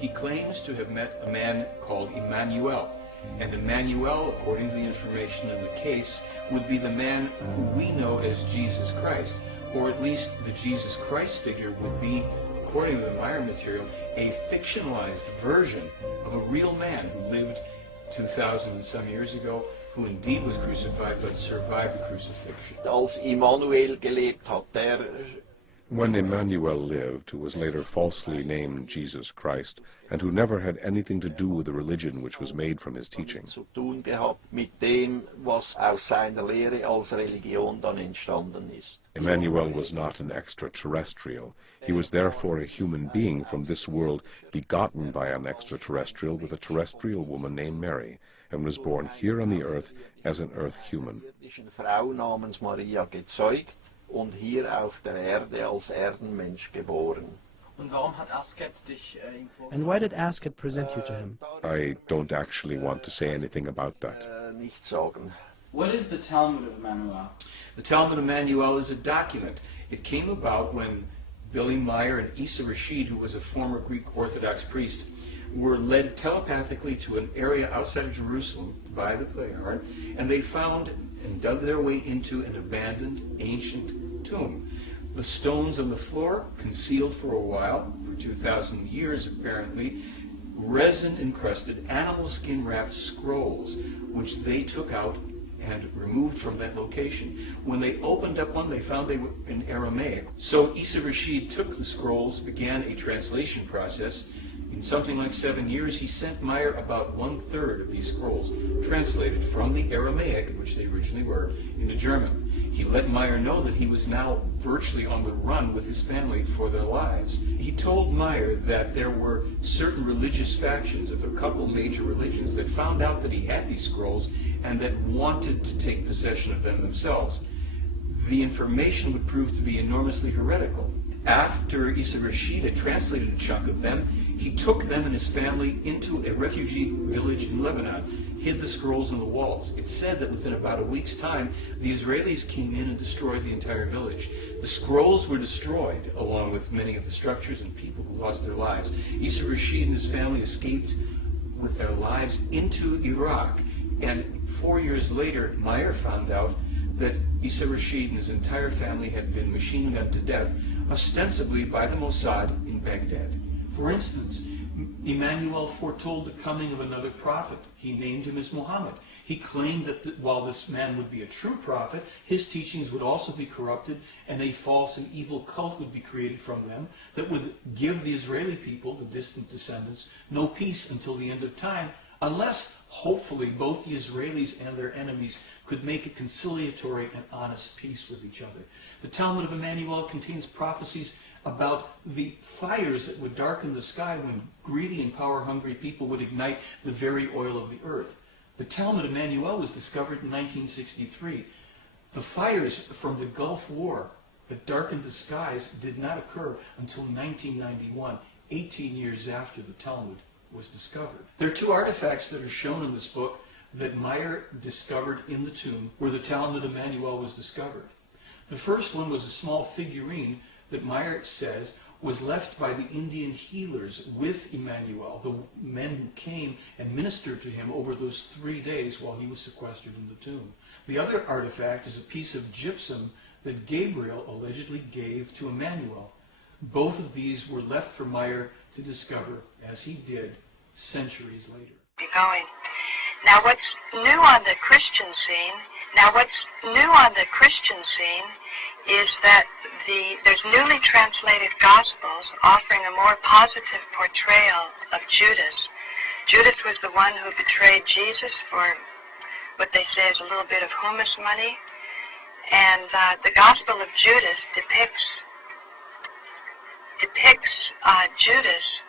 he claims to have met a man called Jmmanuel. And Jmmanuel, according to the information in the case, would be the man who we know as Jesus Christ, or at least the Jesus Christ figure would be, according to the Meier material, a fictionalized version of a real man who lived 2,000 and some years ago, who indeed was crucified but survived the crucifixion. Als Immanuel gelebt hat, When Emmanuel lived, who was later falsely named Jesus Christ, and who never had anything to do with the religion which was made from his teaching, zu tun gehabt mit dem, was aus seiner Lehre als Religion dann entstanden ist. Emmanuel was not an extraterrestrial. He was therefore a human being from this world, begotten by an extraterrestrial with a terrestrial woman named Mary, and was born here on the earth as an earth human. Eine Frau namens Maria gezeugt und hier auf der Erde als Erdenmensch geboren. Und warum hat Asket dich And why did Asket present you to him? I don't actually want to say anything about that. Nicht sagen. What is the Talmud of Jmmnanuel? The Talmud Jmmnauel is a document. It came about when Billy Meier and Isha Rashid, who was a former Greek Orthodox priest, were led telepathically to an area outside of Jerusalem by the Pleiad, and they found and dug their way into an abandoned ancient tomb. The stones on the floor, concealed for a while, for 2,000 years apparently, resin-encrusted, animal skin-wrapped scrolls, which they took out and removed from that location. When they opened up one, they found they were in Aramaic. So Isha Rashid took the scrolls, began a translation process. In something like 7 years, he sent Meier about 1/3 of these scrolls, translated from the Aramaic, which they originally were, into German. He let Meier know that he was now virtually on the run with his family for their lives. He told Meier that there were certain religious factions of a couple major religions that found out that he had these scrolls and that wanted to take possession of them themselves. The information would prove to be enormously heretical. After Isha Rashid had translated a chunk of them, he took them and his family into a refugee village in Lebanon, hid the scrolls in the walls. It's said that within about a week's time, the Israelis came in and destroyed the entire village. The scrolls were destroyed, along with many of the structures and people who lost their lives. Isha Rashid and his family escaped with their lives into Iraq, and 4 years later, Meier found out that Isha Rashid and his entire family had been machine gunned to death, ostensibly by the Mossad in Baghdad. For instance, Jmmanuel foretold the coming of another prophet. He named him as Muhammad. He claimed that while this man would be a true prophet, his teachings would also be corrupted, and a false and evil cult would be created from them that would give the Israeli people, the distant descendants, no peace until the end of time, unless, hopefully, both the Israelis and their enemies could make a conciliatory and honest peace with each other. The Talmud of Jmmnauel contains prophecies about the fires that would darken the sky when greedy and power-hungry people would ignite the very oil of the earth. The Talmud of Jmmnauel was discovered in 1963. The fires from the Gulf War that darkened the skies did not occur until 1991, 18 years after the Talmud was discovered. There are two artifacts that are shown in this book that Meier discovered in the tomb where the Talmud of Jmmnauel was discovered. The first one was a small figurine that Meier says was left by the Indian healers with Jmmanuel, the men who came and ministered to him over those 3 days while he was sequestered in the tomb. The other artifact is a piece of gypsum that Gabriel allegedly gave to Jmmanuel. Both of these were left for Meier to discover, as he did, centuries later. Now what's new on the Christian scene is that there's newly translated Gospels offering a more positive portrayal of Judas. Judas was the one who betrayed Jesus for what they say is a little bit of hummus money. And the Gospel of Judas depicts Judas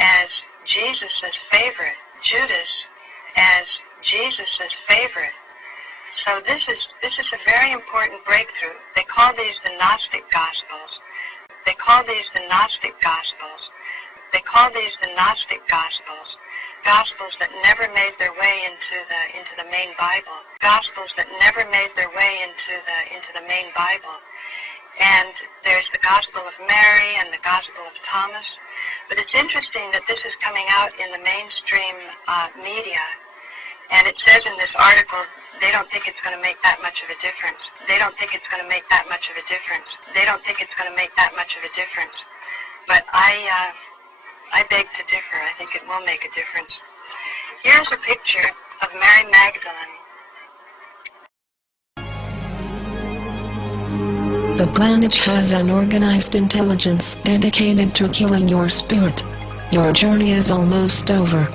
as Jesus' favorite. So this is a very important breakthrough. They call these the Gnostic Gospels. Gospels that never made their way into the main Bible. And there's the Gospel of Mary and the Gospel of Thomas. But it's interesting that this is coming out in the mainstream media. And it says in this article, they don't think it's going to make that much of a difference. They don't think it's going to make that much of a difference. They don't think it's going to make that much of a difference. But I beg to differ. I think it will make a difference. Here's a picture of Mary Magdalene. The planet has an organized intelligence dedicated to killing your spirit. Your journey is almost over.